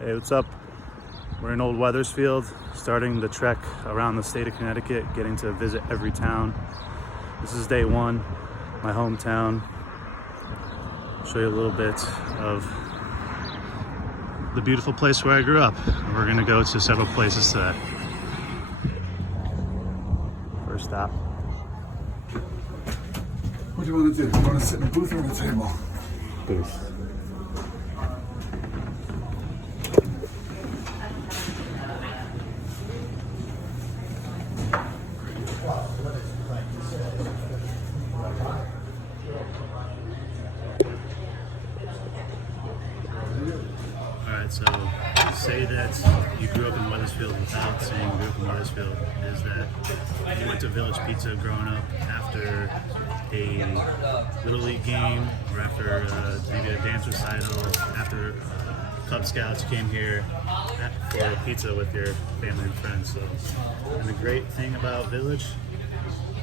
Hey, what's up? We're in Old Wethersfield, starting the trek around the state of Connecticut, getting to visit every town. This is day one, my hometown. I'll show you a little bit of the beautiful place where I grew up. We're gonna go to several places today. First stop. What do you want to do? You want to sit in the booth or the table? Booth. Alright, so to say that you grew up in Wethersfield without saying you grew up in Wethersfield is that you went to Village Pizza growing up after a Little League game or after maybe a dance recital, after Cub Scouts, you came here for pizza with your family and friends. So, and the great thing about Village,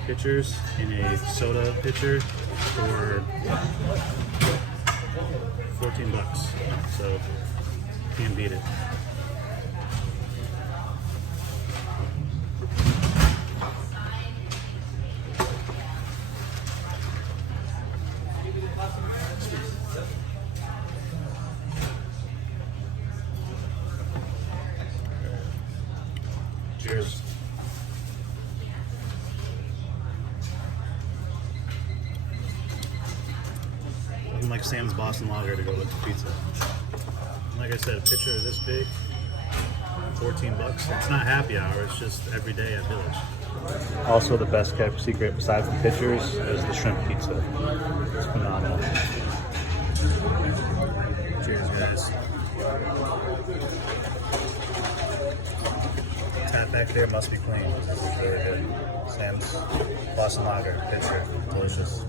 pitchers in a soda pitcher for $14. So can't beat it. Cheers. Nothing like Sam's Boston Lager to go with the pizza. Like I said, a pitcher this big, $14. It's not happy hour, it's just every day at Village. Also, the best kept secret besides the pitchers is the shrimp pizza. It's phenomenal. Cheers, guys. Tap back there must be clean. It's really good. Sam's Boston Lager pitcher, delicious.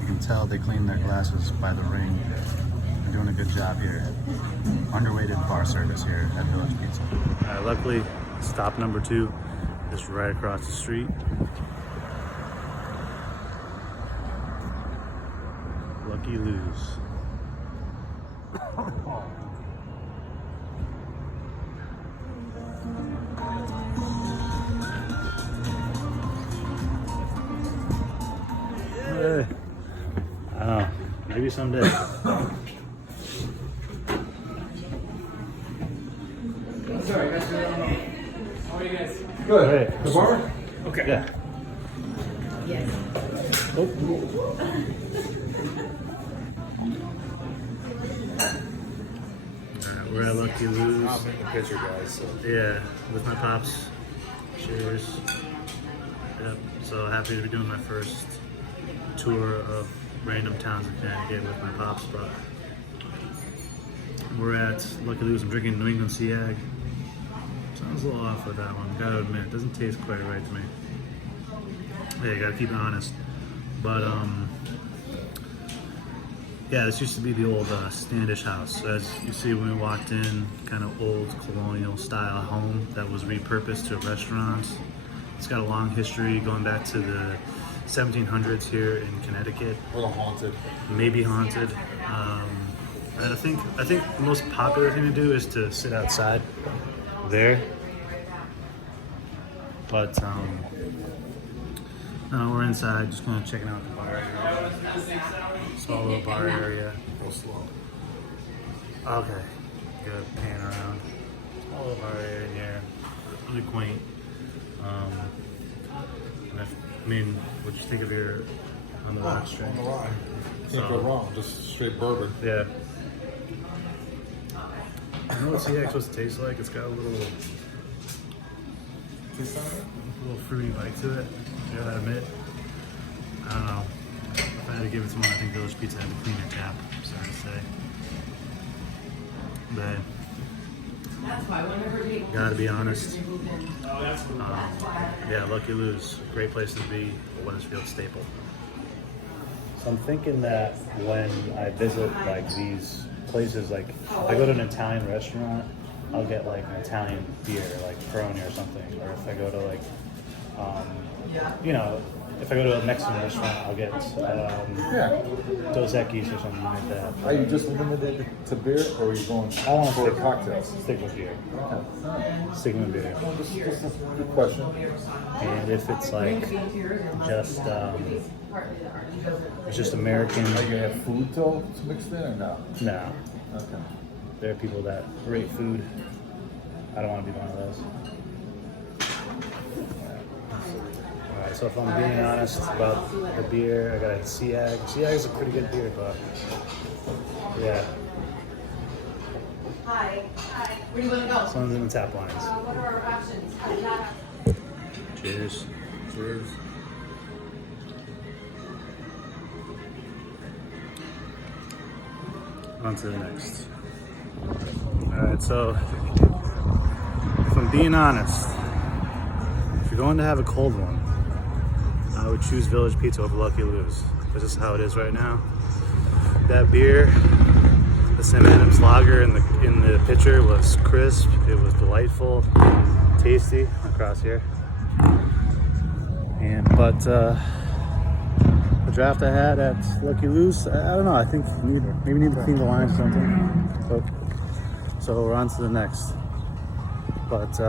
You can tell they clean their glasses by the ring. They're doing a good job here. Underrated bar service here at Village Pizza. Luckily, stop number 2 is right across the street. Lucky Lou's. Hey. I don't know, maybe someday. Sorry, guys. How are you guys? Good. Hey. The bar? Okay. Yeah. Yes. Oh. Alright, we're at Lucky Lou's. I'm in the picture, guys. So. Yeah, with my pops. Cheers. Yep. So happy to be doing my first tour of random towns in Connecticut with my pops. But we're at Lucky Lou's. I'm drinking New England Sea Egg. Sounds a little off with that one, gotta admit. It doesn't taste quite right to me. Yeah, you gotta keep it honest. But yeah, this used to be the old Standish house. As you see when we walked in, kind of old colonial style home that was repurposed to a restaurant. It's got a long history going back to the 1700s here in Connecticut. A little haunted. Maybe haunted. And I think the most popular thing to do is to sit outside there. But no, we're inside, just kind of checking out the bar area. Small little bar area. Go slow. Okay, good, pan around. Small little bar area in here, really quaint. I mean, what you think of your on the rocks drink? On the rye. Can't go wrong. Just straight bourbon. Yeah. You know what sea egg's supposed to taste like? It's got a little fruity bite to it. You gotta admit. I don't know. If I had to give it to one, I think Village Pizza had the cleaner tap. I'm sorry to say. But gotta be honest. Yeah, Lucky Lou's, great place to be, a Wethersfield staple. So I'm thinking that when I visit like these places, like if I go to an Italian restaurant, I'll get like an Italian beer, like Peroni or something. Or if I go to like, you know, if I go to a Mexican restaurant, I'll get Yeah. Dos Equis or something like that. Are you just limited to beer, or are you going I want to for cocktails? stick with beer. Okay. Stick with beer. Well, just a good question. And if it's like just it's just American, Are you gonna have food to mix in or no? no. Okay. There are people that rate food. I don't want to be one of those. Alright, so if I'm being honest about the beer, I got a Seag. Seag is a pretty good beer, but yeah, Hi. Where do you want to go? someone's in the tap lines. What are our options? Cheers. Cheers. On to the next. Alright, so if I'm being honest, if you're going to have a cold one, I would choose Village Pizza over Lucky Lou's. This is how it is right now. That beer, the Sam Adams Lager in the pitcher was crisp. It was delightful, tasty across here. But the draft I had at Lucky Lou's, I don't know. I think maybe need to clean the lines or something. So we're on to the next. But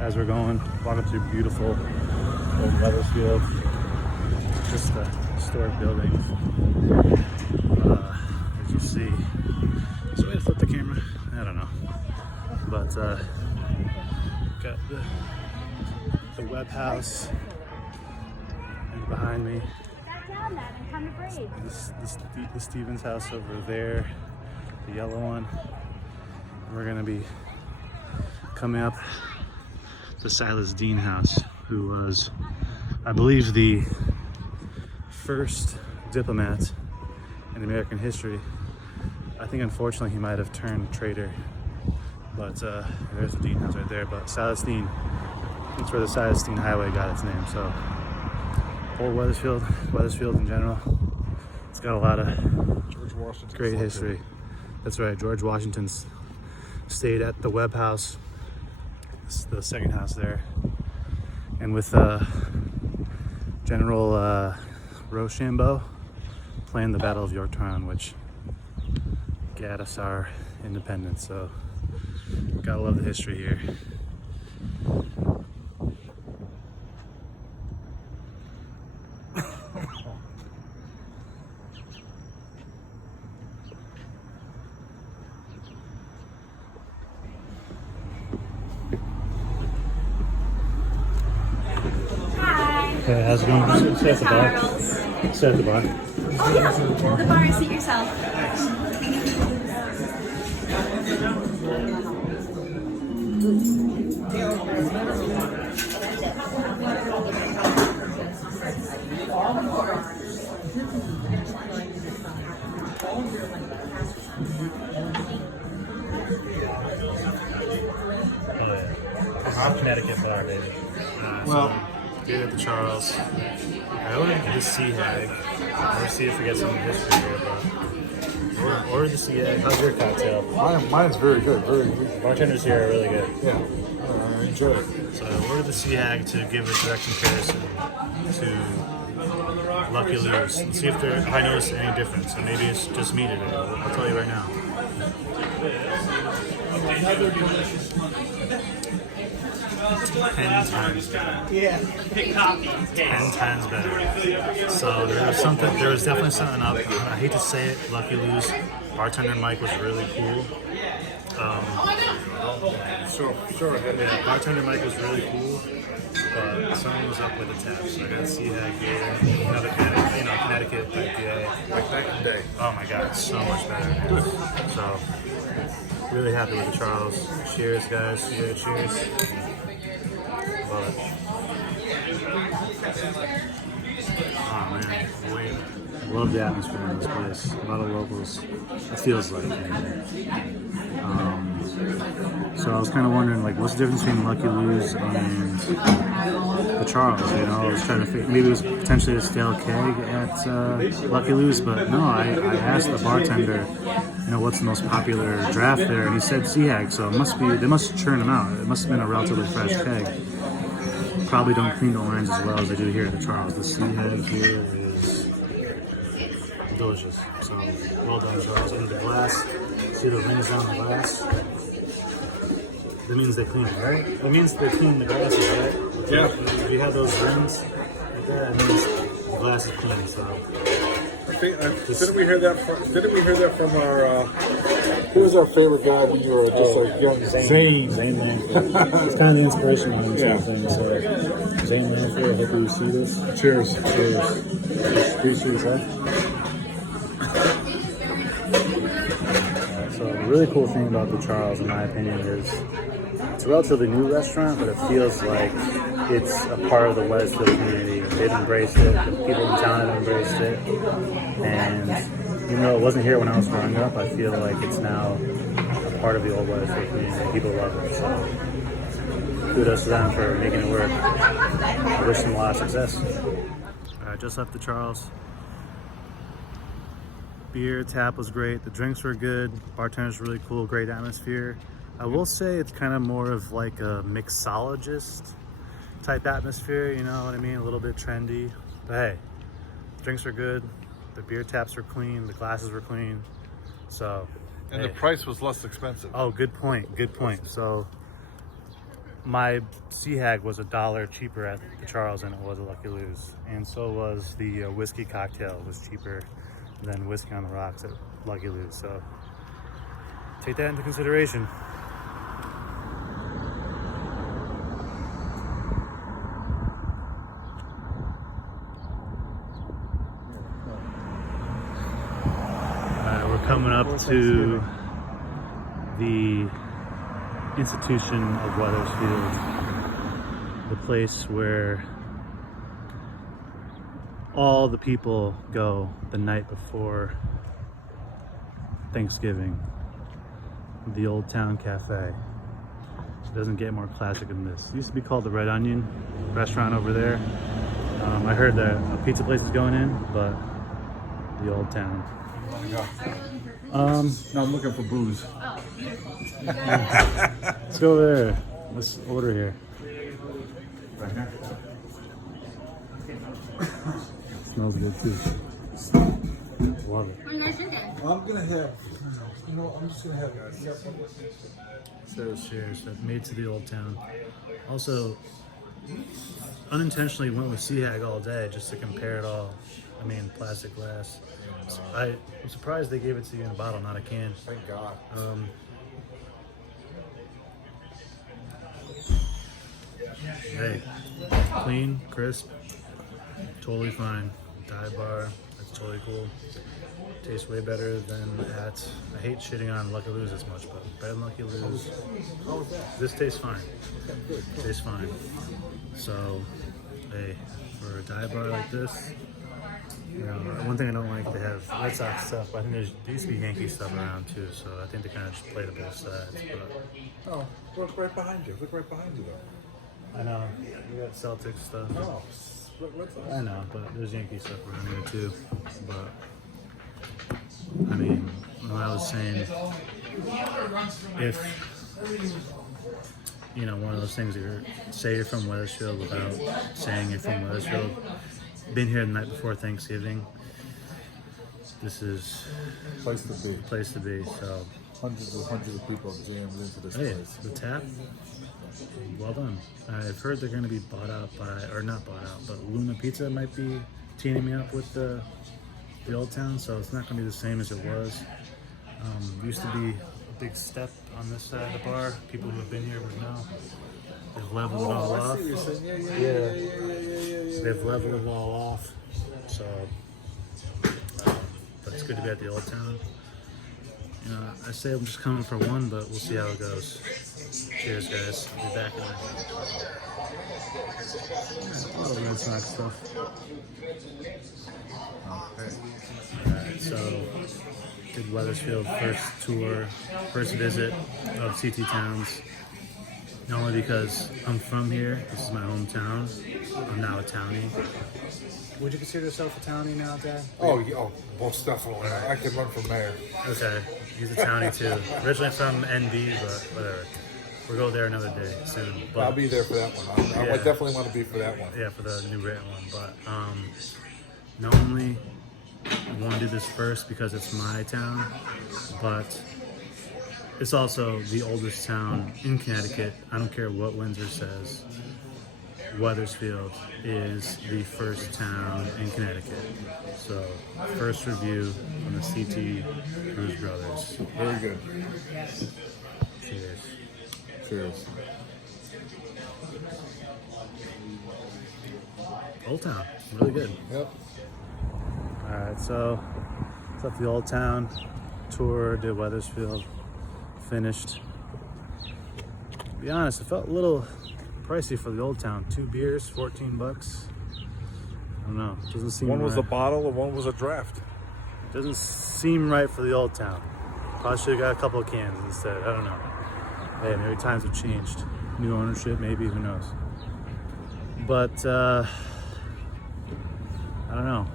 as we're going, walking through beautiful old Wethersfield, just the historic buildings. As you see, is there a way to flip the camera? I don't know. But got the Webb House, and behind me, the Stevens house over there, the yellow one. We're gonna be coming up the Silas Dean house, who was, I believe, the first diplomat in American history. I think unfortunately he might have turned traitor, but there's the Dean house right there. But Silas Dean, that's where the Silas Dean Highway got its name. So old Wethersfield in general, it's got a lot of George Washington. great history. That's right, George Washington's stayed at the Webb House, the second house there, and with General Rochambeau planned the Battle of Yorktown, which got us our independence. So gotta love the history here. Hey, how's it going? Sit at the bar. Sit at the bar. Oh yeah, the bar and seat yourself. Connecticut bar, baby. Well, stayed at the Charles. I ordered the Sea Hag. We'll see if we get some history here, but ordered the Sea Hag. How's your cocktail? Mine's very good. Very good. Bartenders here are really good. Yeah. I enjoyed it. So I ordered the Sea Hag to give a direct comparison to Lucky Lou's and see if I notice any difference. So maybe it's just me today. I'll tell you right now. 10 times better. Yeah. 10 times better. So there was definitely something up. I hate to say it, Lucky Lou's bartender Mike was really cool. Sure. Yeah, bartender Mike was really cool, but something was up with the tap. So I got Sea Hag here, another Connecticut IPA. Like night and day. Oh my god, it's so much better, man. So really happy with the Charles. Cheers, guys. Yeah, cheers. Love it. Oh man, wait. Love the atmosphere in this place. A lot of locals. It feels like. So I was kind of wondering, like, what's the difference between Lucky Lou's and the Charles? You know, I was trying to figure. Maybe it was potentially a stale keg at Lucky Lou's, but no. I asked the bartender, you know, what's the most popular draft there, and he said Sea Hag. So it must be they must churn them out. It must have been a relatively fresh keg. probably don't clean the lines as well as they do here at the Charles. The sea head here is delicious. So well done, Charles. And the glass, see the rings on the glass? That means they clean it, right? It means they clean the glasses, right? Yeah. If you have those rings like that, it means the glass is clean. So Didn't we hear that from our? Who was our favorite guy when you were just a young Zane? Zane Lanford. It's kind of the inspiration on this Yeah. whole thing. So Zane Lanford, I hope you see this. Cheers. Cheers. Cheers to yourself. So the really cool thing about the Charles, in my opinion, is it's a relatively new restaurant, but it feels like it's a part of the Wethersfield community. They've embraced it. The people in town have embraced it. And even though it wasn't here when I was growing up, I feel like it's now a part of the old Wethersfield community. People love it. So kudos to them for making it work. I wish them a lot of success. All right, just left the Charles. Beer tap was great. The drinks were good. Bartender's really cool. Great atmosphere. I will say it's kind of more of like a mixologist type atmosphere. You know what I mean? A little bit trendy. But hey, the drinks are good. The beer taps were clean. The glasses were clean. So. And hey. the price was less expensive. Oh, good point. Good point. So my Sea Hag was $1 cheaper at the Charles than it was at Lucky Lou's, and so was the whiskey cocktail was cheaper than whiskey on the rocks at Lucky Lou's. So take that into consideration. We're coming up to the institution of Wethersfield, the place where all the people go the night before Thanksgiving. The Old Town Cafe. It doesn't get more classic than this. It used to be called the Red Onion restaurant over there. I heard that a pizza place is going in, but the Old Town. No, I'm looking for booze. Let's go over there. Let's order here. Right here. Smells good too. Love it. I'm gonna have. You know, I'm just gonna have. So cheers. That's made to the Old Town. Also, unintentionally went with Sea Hag all day just to compare it all. I mean, plastic glass. I'm surprised they gave it to you in a bottle, not a can. Thank God. Hey, clean, crisp, totally fine. Dive bar, that's totally cool. Tastes way better than at, I hate shitting on Lucky Lou's as much, but better than Lucky Lou's. This tastes fine. Tastes fine. So, hey, for a dive bar like this, you know, one thing I don't like, they have Red Sox stuff, but I think there used to be Yankee stuff around too, so I think they kind of just play to both sides. But Oh, look right behind you. Look right behind you, though. I know, we got Celtics stuff. Oh, what's that? I know, but there's Yankee stuff around here too. But, I mean, when I was saying, if, you know, one of those things, say you're from Wethersfield without saying you're from Wethersfield, been here the night before Thanksgiving, this is Place to be. place to be. So Hundreds of people jammed into this hey, place. the tap, well done. I've heard they're going to be bought out by, or not bought out, but Luna Pizza might be teaming me up with the Old Town, so it's not going to be the same as it was. Used to be a big step on this side of the bar. People who have been here would know. They've leveled it all I off. see what you're saying. Yeah. They've leveled it all off. So, but it's good to be at the Old Town. You know, I say I'm just coming for one, but we'll see how it goes. Cheers, guys. Be back in a minute. All the Red Sox stuff. Okay. Alright, so did Wethersfield first tour, first visit of CT Towns. Not only because I'm from here, this is my hometown. I'm now a townie. Would you consider yourself a townie now, Dad? Oh, yeah, oh, most definitely. I can run for mayor. Okay, he's a townie too. Originally from NB, but whatever. We'll go there another day soon. But I'll be there for that one. I Yeah. definitely want to be for that one. yeah, for the new written one. But not only I want to do this first because it's my town, but it's also the oldest town in Connecticut. I don't care what Windsor says. Wethersfield is the first town in Connecticut. So, first review from the CT Cruz Brothers. Very good. Cheers. Cheers. Old Town, really good. Yep. Alright, so it's up the Old Town tour, did Wethersfield, finished. To be honest, it felt a little pricey for the Old Town. 2 beers, $14. I don't know. Doesn't seem One was a right. bottle and one was a draft. Doesn't seem right for the Old Town. Probably should have got a couple of cans instead. I don't know. Hey, maybe times have changed. New ownership, maybe, who knows. But I don't know.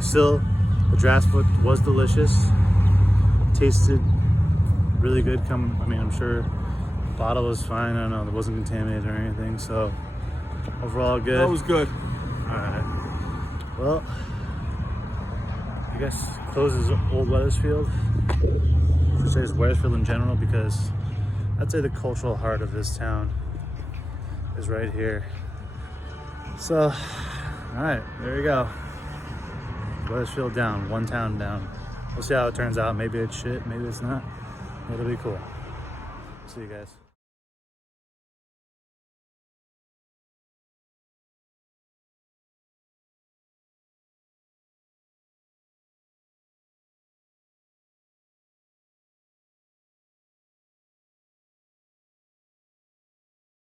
Still, the draft was delicious. Tasted really good. I'm sure the bottle was fine. I don't know. It wasn't contaminated or anything. So overall, good. That was good. All right. Well, I guess closes Old Wethersfield. I should say it's Wethersfield in general because I'd say the cultural heart of this town is right here. So, all right, there you go. Wethersfield down, one town down. We'll see how it turns out. Maybe it's shit, maybe it's not. It'll be cool. See you guys.